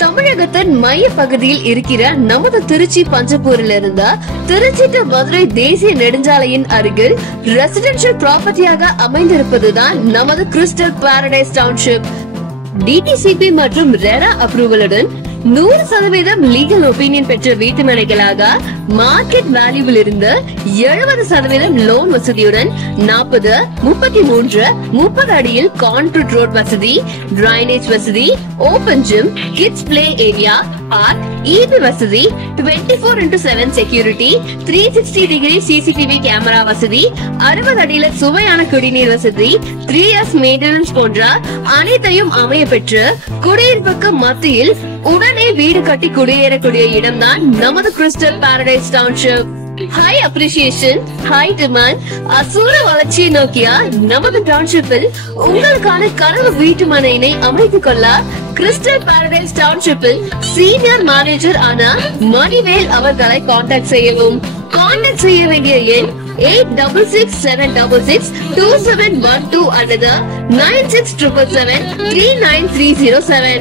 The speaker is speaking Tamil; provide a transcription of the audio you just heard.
தமிழகத்தின் மைய பகுதியில் இருக்கிற நமது திருச்சி பஞ்சப்பூரில் இருந்த திருச்சி டு மதுரை தேசிய நெடுஞ்சாலையின் அருகில் ரெசிடென்ஷியல் ப்ராப்பர்ட்டியாக அமைந்திருப்பதுதான் நமது கிறிஸ்டல் பாரடைஸ் டவுன்ஷிப். டிடிசிபி மற்றும் ரெரா அப்ரூவலுடன் 100% லீகல் ஒப்பீனியன் பெற்ற வீட்டு மனைகளாக மார்க்கெட் வேல்யூவில் இருந்து 70% லோன் வசதியுடன் 40, 33, 30 அடியில் கான்கிரீட் ரோட் வசதி, டிரைனேஜ் வசதி, open gym, kids play area, park, EB வசதி, 24x7 security, 360 degree CCTV camera வசதி, 60 அடியில சுவையான குடிநீர் வசதி, 3 years மெயின்டெனன்ஸ் போன்ற அனைத்தையும் அமைய பெற்று குடியிருப்புக்கு மத்தியில் உடனே வீடு கட்டி குடியேறக்கூடிய இடம்தான் நமது crystal paradise township. High appreciation, high demand, அசூர வளர்ச்சியை நோக்கிய நமது டவுன்ஷிப்பில் உங்களுக்கான கனவு வீட்டு மனையினை அமைத்துக் கொள்ள கிறிஸ்டல் பாரடைஸ் டவுன்ஷிப்பில் சீனியர் மேனேஜர் ஆன மணிவேல் அவர்களை கான்டாக்ட் செய்யவும். கான்டாக்ட் செய்ய வேண்டிய எண் 8667662712 அல்லது 9677739307.